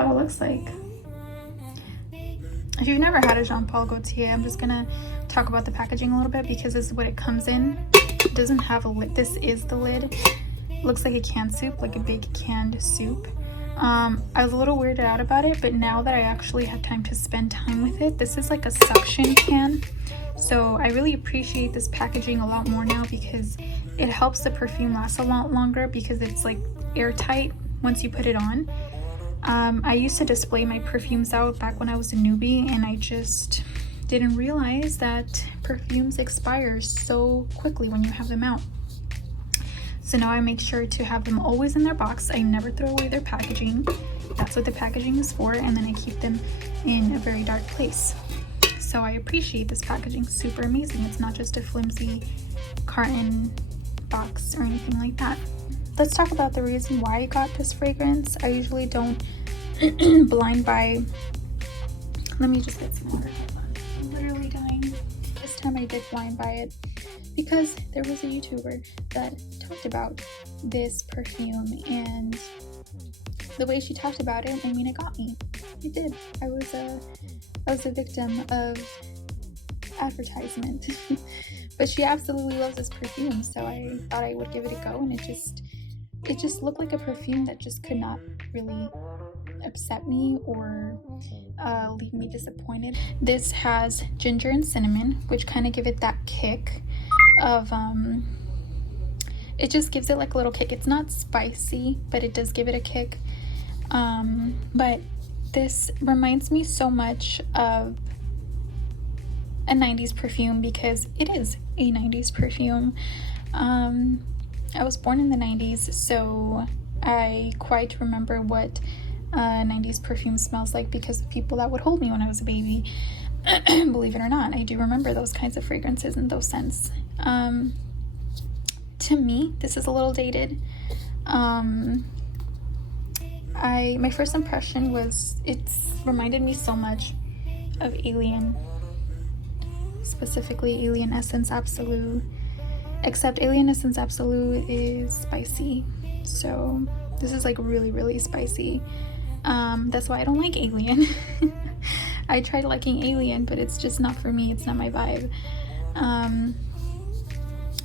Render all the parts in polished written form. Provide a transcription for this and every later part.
bottle looks like. If you've never had a Jean Paul Gaultier, I'm just gonna talk about the packaging a little bit because this is what it comes in. It doesn't have a lid. This is the lid. It looks like a canned soup, like a big canned soup. I was a little weirded out about it, but now that I actually have time to spend time with it, this is like a suction can. So I really appreciate this packaging a lot more now because it helps the perfume last a lot longer because it's like airtight once you put it on. I used to display my perfumes out back when I was a newbie, and I just didn't realize that perfumes expire so quickly when you have them out. So now I make sure to have them always in their box. I never throw away their packaging. That's what the packaging is for, and then I keep them in a very dark place. So I appreciate this packaging, super amazing. It's not just a flimsy carton box or anything like that. Let's talk about the reason why I got this fragrance. I usually don't blind buy. Let me just get some water. I'm literally dying. This time I did blind buy it because there was a YouTuber that talked about this perfume, and the way she talked about it, I mean, it got me. It did. I was a victim of advertisement. But she absolutely loves this perfume, so I thought I would give it a go, and it just looked like a perfume that just could not really upset me or leave me disappointed. This has ginger and cinnamon, which kind of give it that kick of it just gives it like a little kick. It's not spicy, but it does give it a kick. But this reminds me so much of a 90s perfume because it is a 90s perfume. I was born in the 90s, so I quite remember what 90s perfume smells like because of people that would hold me when I was a baby. Believe it or not, I do remember those kinds of fragrances and those scents. To me, this is a little dated. My first impression was it's reminded me so much of Alien, specifically Alien Essence Absolute, except Alien Essence Absolute is spicy, so this is like really, really spicy. That's why I don't like Alien. I tried liking Alien, but it's just not for me. It's not my vibe.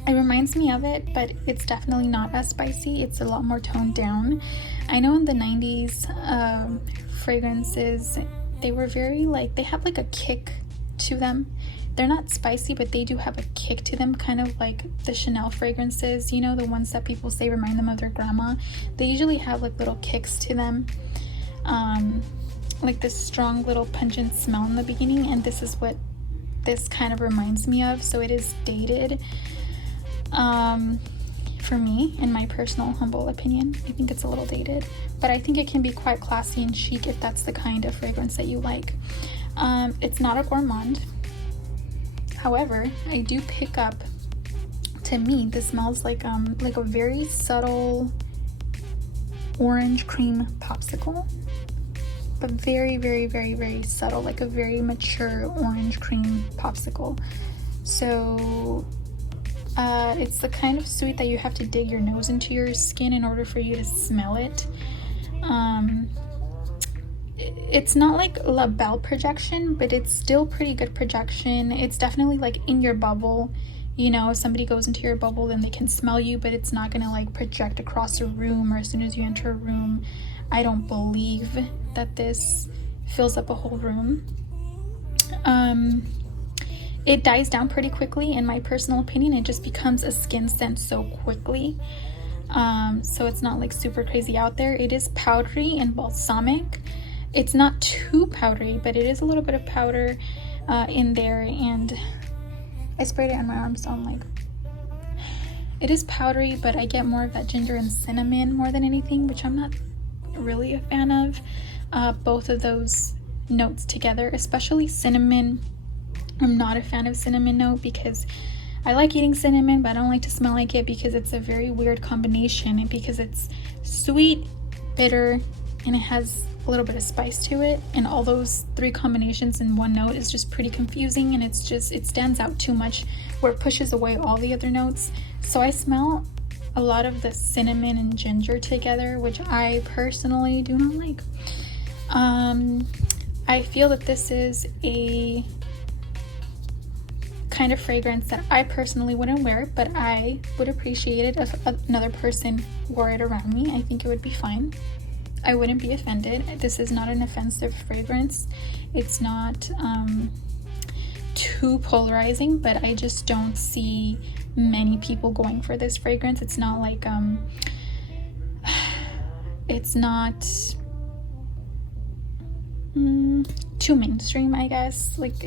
It reminds me of it, but it's definitely not as spicy. It's a lot more toned down. I know in the 90s fragrances, they were very like, they have like a kick to them. They're not spicy, but they do have a kick to them, kind of like the Chanel fragrances, you know, the ones that people say remind them of their grandma. They usually have like little kicks to them, like this strong little pungent smell in the beginning, and this is what this kind of reminds me of. So it is dated. For me, in my personal humble opinion, I think it's a little dated, but I think it can be quite classy and chic if that's the kind of fragrance that you like. It's not a gourmand. However, I do pick up, to me, this smells like a very subtle orange cream popsicle, but very, very, very, very subtle, like a very mature orange cream popsicle. So it's the kind of sweet that you have to dig your nose into your skin in order for you to smell it. It's not like La Belle projection, but it's still pretty good projection. It's definitely like in your bubble. You know, if somebody goes into your bubble, then they can smell you, but it's not gonna like project across a room or as soon as you enter a room. I don't believe that this fills up a whole room. It dies down pretty quickly, in my personal opinion. It just becomes a skin scent so quickly. So it's not like super crazy out there. It is powdery and balsamic. It's not too powdery, but it is a little bit of powder in there, and I sprayed it on my arm, so I'm like, it is powdery, but I get more of that ginger and cinnamon more than anything, which I'm not really a fan of. Both of those notes together, especially cinnamon. I'm not a fan of cinnamon note because I like eating cinnamon, but I don't like to smell like it because it's a very weird combination, and because it's sweet, bitter, and it has a little bit of spice to it, and all those three combinations in one note is just pretty confusing, and it stands out too much where it pushes away all the other notes. So I smell a lot of the cinnamon and ginger together, which I personally do not like. I feel that this is a kind of fragrance that I personally wouldn't wear, but I would appreciate it if another person wore it around me. I think it would be fine. I wouldn't be offended. This is not an offensive fragrance. It's not too polarizing, but I just don't see many people going for this fragrance. It's not like it's not too mainstream, I guess. Like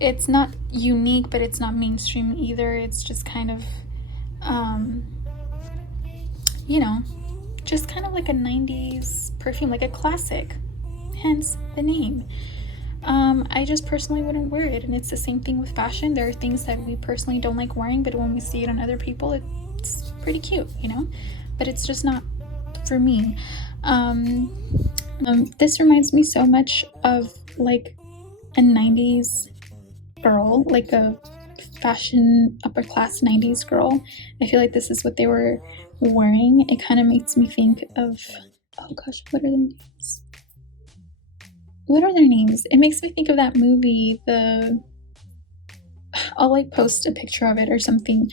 it's not unique, but it's not mainstream either. It's just kind of you know, just kind of like a 90s perfume, like a classic, hence the name. I just personally wouldn't wear it, and it's the same thing with fashion. There are things that we personally don't like wearing, but when we see it on other people, it's pretty cute, you know, but it's just not for me. This reminds me so much of like a 90s girl, like a fashion upper class 90s girl. I feel like this is what they were wearing. It kind of makes me think of, oh gosh, what are their names? It makes me think of that movie, I'll like post a picture of it or something.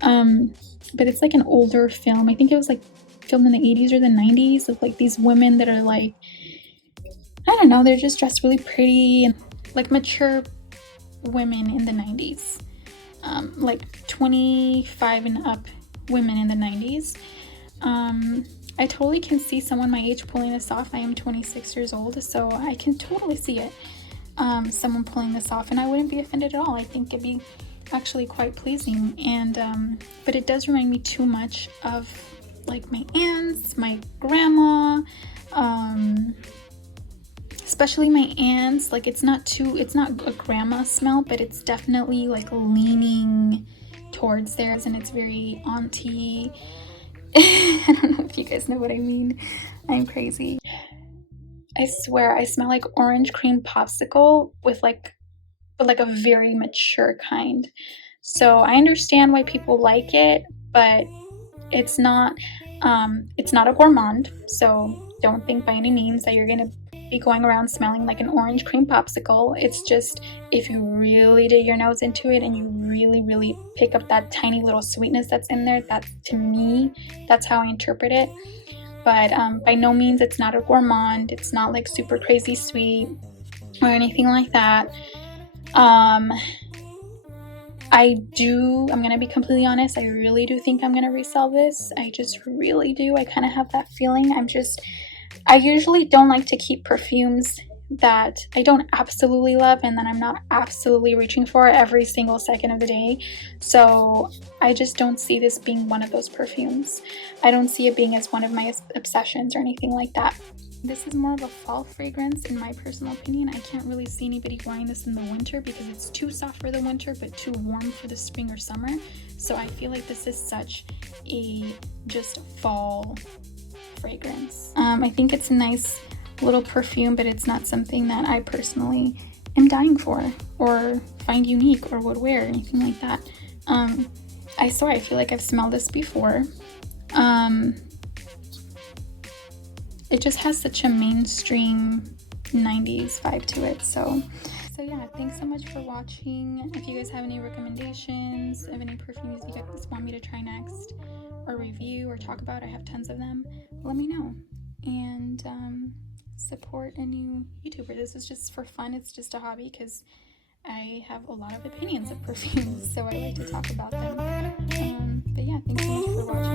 But it's like an older film. I think it was like filmed in the 80s or the 90s, of like these women that are like, I don't know, they're just dressed really pretty and like mature women in the 90s. Like 25 and up women in the 90s. I totally can see someone my age pulling this off. I am 26 years old, so I can totally see it. Someone pulling this off, and I wouldn't be offended at all. I think it'd be actually quite pleasing. And but it does remind me too much of like my aunts, my grandma, especially my aunts. Like it's not a grandma smell, but it's definitely like leaning towards theirs, and it's very auntie. I don't know if you guys know what I mean. I'm crazy. I swear I smell like orange cream popsicle with like a very mature kind. So I understand why people like it, but it's not a gourmand. So don't think by any means that you're gonna be going around smelling like an orange cream popsicle. It's just, if you really dig your nose into it and you really pick up that tiny little sweetness that's in there, that, to me, that's how I interpret it. But by no means, it's not a gourmand. It's not like super crazy sweet or anything like that. I'm gonna be completely honest, I really do think I'm gonna resell this. I just really do. I kind of have that feeling. I usually don't like to keep perfumes that I don't absolutely love and that I'm not absolutely reaching for every single second of the day. So I just don't see this being one of those perfumes. I don't see it being as one of my obsessions or anything like that. This is more of a fall fragrance in my personal opinion. I can't really see anybody wearing this in the winter because it's too soft for the winter but too warm for the spring or summer. So I feel like this is such a just fall fragrance. I think it's a nice little perfume, but it's not something that I personally am dying for or find unique or would wear or anything like that. I swear I feel like I've smelled this before. It just has such a mainstream 90s vibe to it. So yeah, thanks so much for watching. If you guys have any recommendations of any perfumes you guys want me to try next or review or talk about, I have tons of them, let me know. And support a new YouTuber. This is just for fun. It's just a hobby because I have a lot of opinions of perfumes, so I like to talk about them. But yeah, thanks so much for watching.